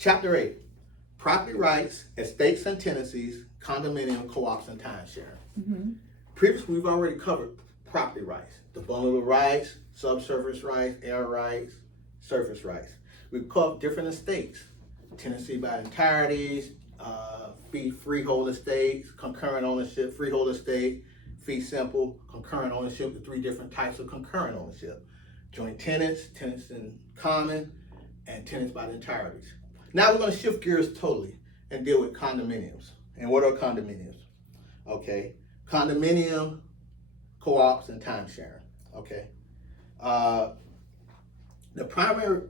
Chapter 8, property rights, estates and tenancies, condominium, co-ops, and timeshare. Previously, we've already covered property rights, the bundle of rights, subsurface rights, air rights, surface rights. We've covered different estates, tenancy by entireties, freehold estates, concurrent ownership, freehold estate, fee simple, concurrent ownership, the three different types of concurrent ownership. Joint tenants, tenants in common, and tenants by the entireties. Now we're going to shift gears totally and deal with condominiums. And what are condominiums? Okay, condominium, co-ops, and time sharing. Okay, the primary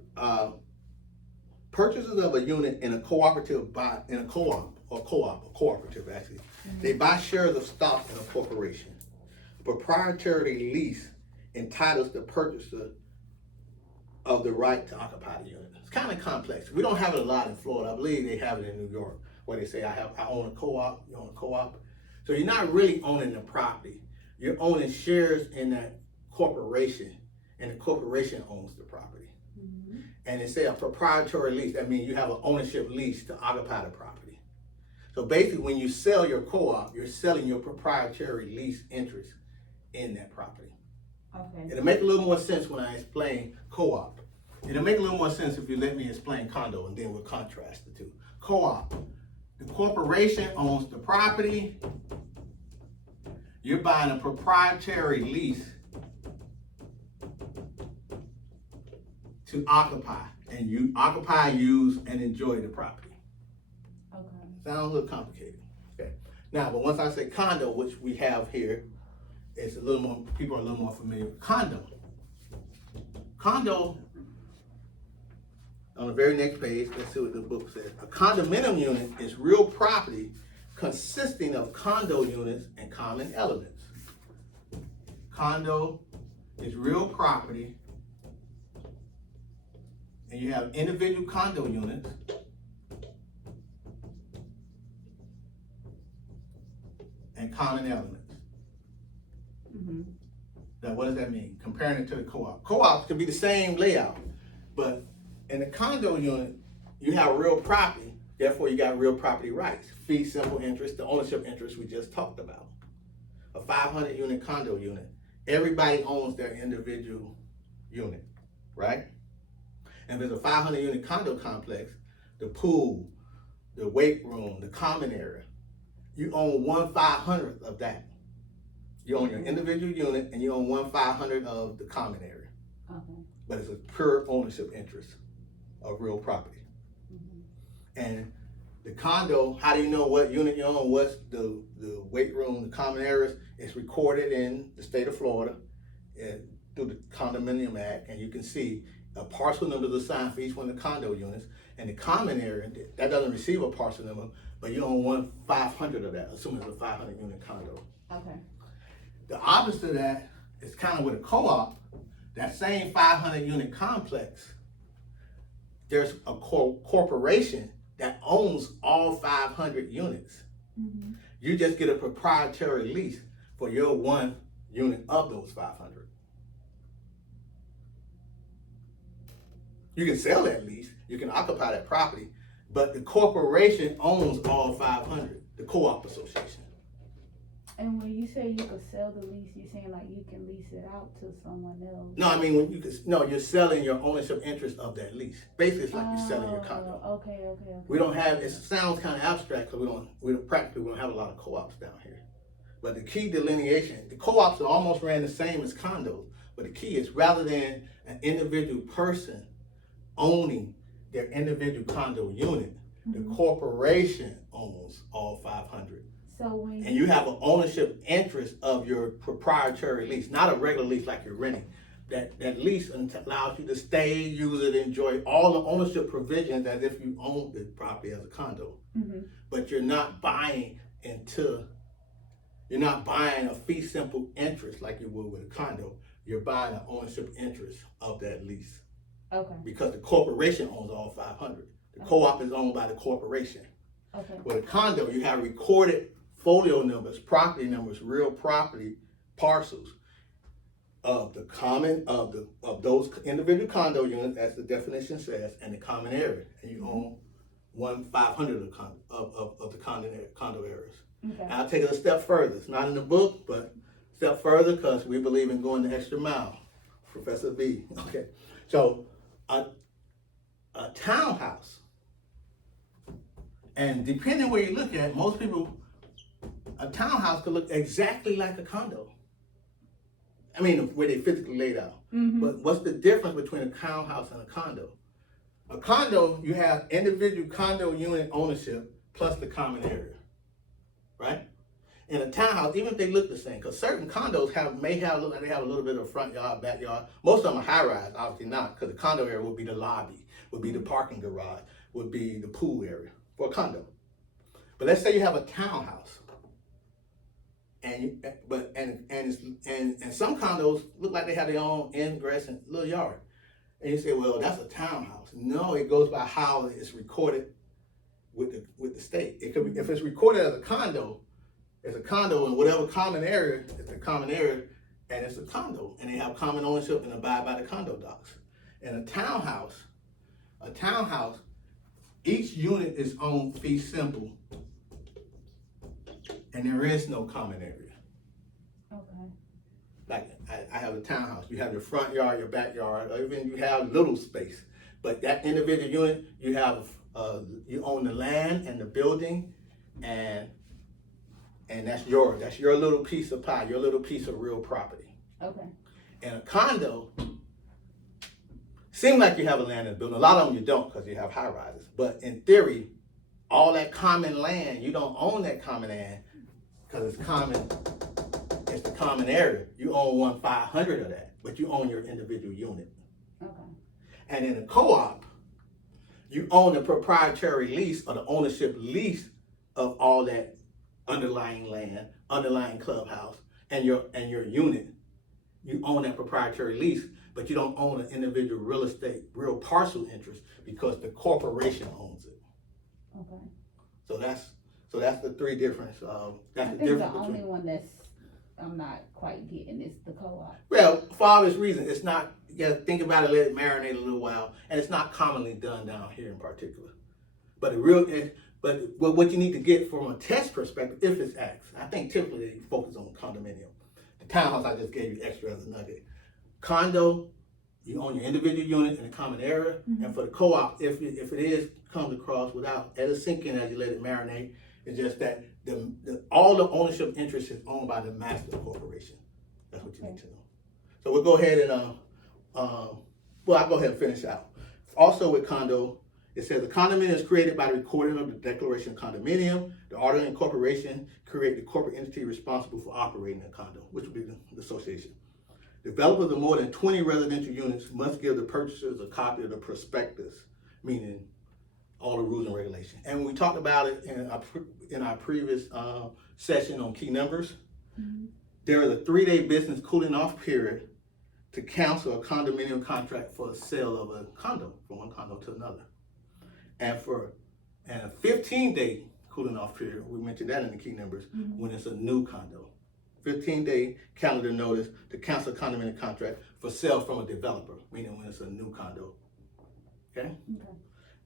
purchasers of a unit in a cooperative in a co-op or cooperative actually, they buy shares of stock in a corporation. A proprietary lease entitles the purchaser of the right to occupy the unit. It's kind of complex. We don't have it a lot in Florida. I believe they have it in New York, where they say I own a co-op, you own a co-op. So you're not really owning the property. You're owning shares in that corporation, and the corporation owns the property. And they say a proprietary lease, that means you have an ownership lease to occupy the property. So basically when you sell your co-op, you're selling your proprietary lease interest in that property. Okay. It'll make a little more sense when I explain co-op. It'll make a little more sense if you let me explain condo, and then we'll contrast the two. Co-op, the corporation owns the property. You're buying a proprietary lease to occupy, and you occupy, use, and enjoy the property. Okay. Sounds a little complicated. Okay. Now, but once I say condo, which we have here, it's a little more, people are a little more familiar with condo. Condo, on the very next page, let's see what the book says. A condominium unit is real property consisting of condo units and common elements. Condo is real property, and you have individual condo units and common elements. Now, what does that mean? Comparing it to the co-op. Co-ops can be the same layout, but in the condo unit, you have real property, therefore you got real property rights. Fee simple interest, the ownership interest we just talked about. A 500 unit condo unit, everybody owns their individual unit, right? And if there's a 500 unit condo complex, the pool, the weight room, the common area, you own 1/500th of that. You own your individual unit, and you own 1/500 of the common area. Okay. But it's a pure ownership interest of real property. And the condo, how do you know what unit you own? What's the weight room, the common areas? It's recorded in the state of Florida through the Condominium Act, and you can see a parcel number is assigned for each one of the condo units, and the common area, that doesn't receive a parcel number, but you own 1/500 of that, assuming it's a 500 unit condo. Okay. The opposite of that is kind of with a co-op, that same 500 unit complex, there's a corporation that owns all 500 units. You just get a proprietary lease for your one unit of those 500. You can sell that lease, you can occupy that property, but the corporation owns all 500, the co-op association. And when you say you could sell the lease, you're saying like you can lease it out to someone else? No, I mean you're selling your ownership interest of that lease. Basically, it's like you're selling your condo. Okay. We don't have. It sounds kind of abstract because we don't have a lot of co-ops down here. But the key delineation, the co-ops are almost ran the same as condos. But the key is rather than an individual person owning their individual condo unit, the corporation owns all 500. And you have an ownership interest of your proprietary lease, not a regular lease like you're renting. That lease allows you to stay, use it, enjoy all the ownership provisions as if you owned the property as a condo. But you're not buying a fee simple interest like you would with a condo. You're buying an ownership interest of that lease. Okay. Because the corporation owns all 500. The co-op is owned by the corporation. Okay. With a condo, you have recorded folio numbers, property numbers, real property parcels of the common of those individual condo units, as the definition says, and the common area. And you own 1/500 of the condo areas. Okay. And I'll take it a step further. It's not in the book, but a step further because we believe in going the extra mile. Professor B. Okay. So a townhouse, and depending where you look at, most people, a townhouse could look exactly like a condo. I mean, the way they physically laid out. Mm-hmm. But what's the difference between a townhouse and a condo? A condo, you have individual condo unit ownership plus the common area, right? In a townhouse, even if they look the same, because certain condos look like they have a little bit of front yard, backyard. Most of them are high rise, obviously not, because the condo area would be the lobby, would be the parking garage, would be the pool area for a condo. But let's say you have a townhouse, and some condos look like they have their own ingress and little yard. And you say, well, that's a townhouse. No, it goes by how it's recorded with the state. It could be, if it's recorded as a condo, it's a condo in whatever common area, it's a common area, and it's a condo, and they have common ownership and abide by the condo docs. In a townhouse, each unit is owned fee simple, and there is no common area. Okay. Like I have a townhouse, you have your front yard, your backyard, or even you have little space. But that individual unit, you have you own the land and the building, and that's your little piece of pie, your little piece of real property. Okay. In a condo, seems like you have a land and a building. A lot of them you don't because you have high rises. But in theory, all that common land, you don't own that common land because it's common. It's the common area. You own 1/500 of that, but you own your individual unit. Okay. And in a co-op, you own the proprietary lease or the ownership lease of all that underlying land, underlying clubhouse, and your unit. You own that proprietary lease, but you don't own an individual real parcel interest because the corporation owns it. Okay. So that's the three difference. That's I the think difference the only between. one that's I'm not quite getting is the co-op. Well, for obvious reasons, it's not. You got to think about it, let it marinate a little while, and it's not commonly done down here in particular. But what you need to get from a test perspective, if it's asked, I think typically they focus on condominium. The townhouse I just gave you extra as a nugget. Condo, you own your individual unit in a common area, Mm-hmm. and for the co-op, if it comes across without let it sink in as you let it marinate, it's just that all the ownership interest is owned by the master corporation. That's what you need to know. So we'll go ahead and I'll go ahead and finish out. Also with condo, it says the condominium is created by the recording of the declaration of condominium. The order of incorporation create the corporate entity responsible for operating the condo, which would be the association. Developers of more than 20 residential units must give the purchasers a copy of the prospectus, meaning all the rules and regulations. And we talked about it in our previous session on key numbers. Mm-hmm. There is a 3-day business cooling off period to cancel a condominium contract for the sale of a condo from one condo to another. And a 15-day cooling off period, we mentioned that in the key numbers, Mm-hmm. when it's a new condo. 15-day calendar notice to cancel a condominium contract for sale from a developer, meaning when it's a new condo. Okay?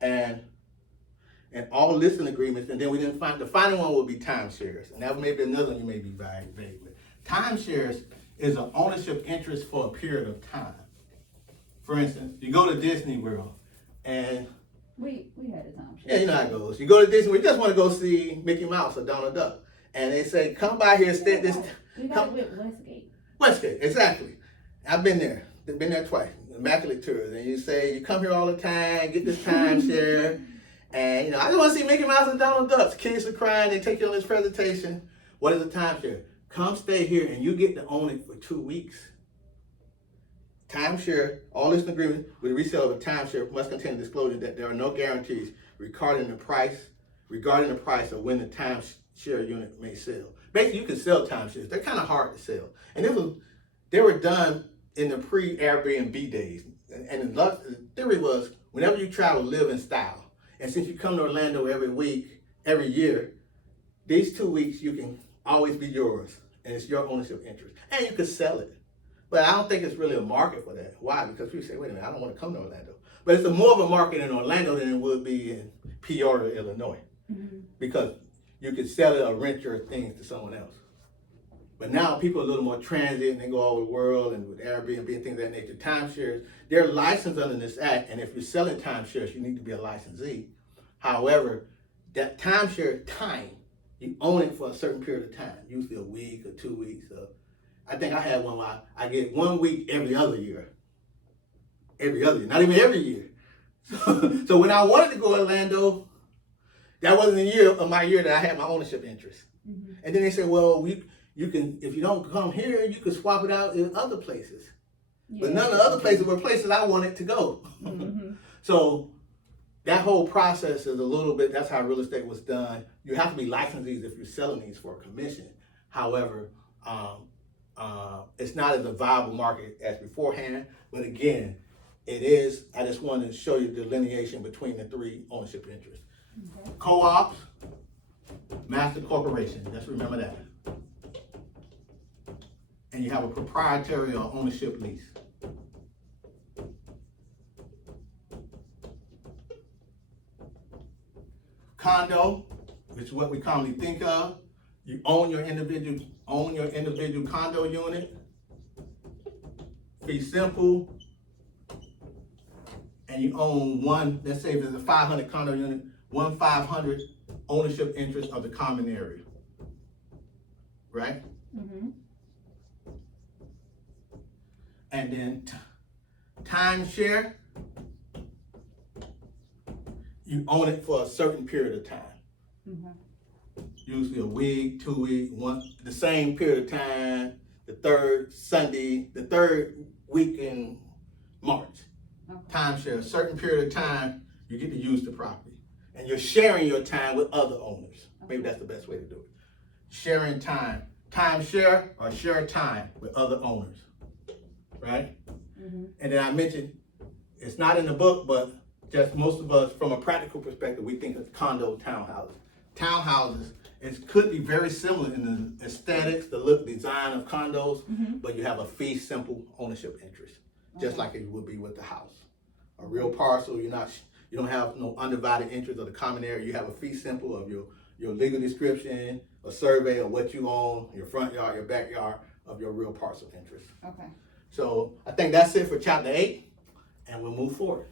And all listing agreements, and then we didn't find, the final one would be timeshares. And that may be another one you may be vague with. Timeshares is an ownership interest for a period of time. For instance, you go to Disney World, and we had a time. yeah, you know how it goes. You go to Disney, we just want to go see Mickey Mouse or Donald Duck. And they say, come by here, stay at this. We got it with Westgate. Westgate, exactly. I've been there. I've been there twice. Immaculate tours. And you say, you come here all the time, get this timeshare. And, I just want to see Mickey Mouse and Donald Duck. Kids are crying. They take you on this presentation. What is a timeshare? Come stay here and you get to own it for 2 weeks. Timeshare, all this agreement with the resale of a timeshare must contain a disclosure that there are no guarantees regarding the price of when the timeshare unit may sell. Basically, you can sell timeshares. They're kind of hard to sell. And they were done in the pre-Airbnb days. And the theory was, whenever you travel, live in style. And since you come to Orlando every year, these 2 weeks you can always be yours. And it's your ownership interest. And you can sell it. But I don't think it's really a market for that. Why? Because people say, wait a minute, I don't want to come to Orlando. But it's more of a market in Orlando than it would be in Peoria, Illinois, because you could sell it or rent your things to someone else. But now people are a little more transient and they go all over the world, and with Airbnb and things of that nature. Timeshares, they're licensed under this act, and if you're selling timeshares, you need to be a licensee. However, that timeshare time, you own it for a certain period of time, usually a week or 2 weeks. So I think I had one where I get 1 week every other year. Every other year, not even every year. So when I wanted to go to Orlando, that wasn't the year of my year that I had my ownership interest. And then they said, well, you can, if you don't come here, you can swap it out in other places. But none of the other places were places I wanted to go. So that whole process is a little bit, that's how real estate was done. You have to be licensees if you're selling these for a commission. However, it's not as a viable market as beforehand. But again, it is, I just wanted to show you the delineation between the three ownership interests. Co-ops, master corporation, just remember that. And you have a proprietary or ownership lease. Condo, which is what we commonly think of. You own your individual condo unit. Fee simple. And you own one, let's say if there's a 500 condo unit, 1/500 ownership interest of the common area. Right? And then timeshare, you own it for a certain period of time. Usually a week, 2 weeks, the same period of time, the third week in March. Timeshare, a certain period of time, you get to use the property. And you're sharing your time with other owners. Maybe that's the best way to do it. Sharing time. Timeshare or share time with other owners. Right? And then I mentioned, it's not in the book, but just most of us, from a practical perspective, we think of condo townhouses. Townhouses, it could be very similar in the aesthetics, the look, design of condos, but you have a fee simple ownership interest, just like it would be with the house. A real parcel, you don't have no undivided interest of the common area. You have a fee simple of your legal description, a survey of what you own, your front yard, your backyard of your real parcel interest. So I think that's it for chapter 8, and we'll move forward.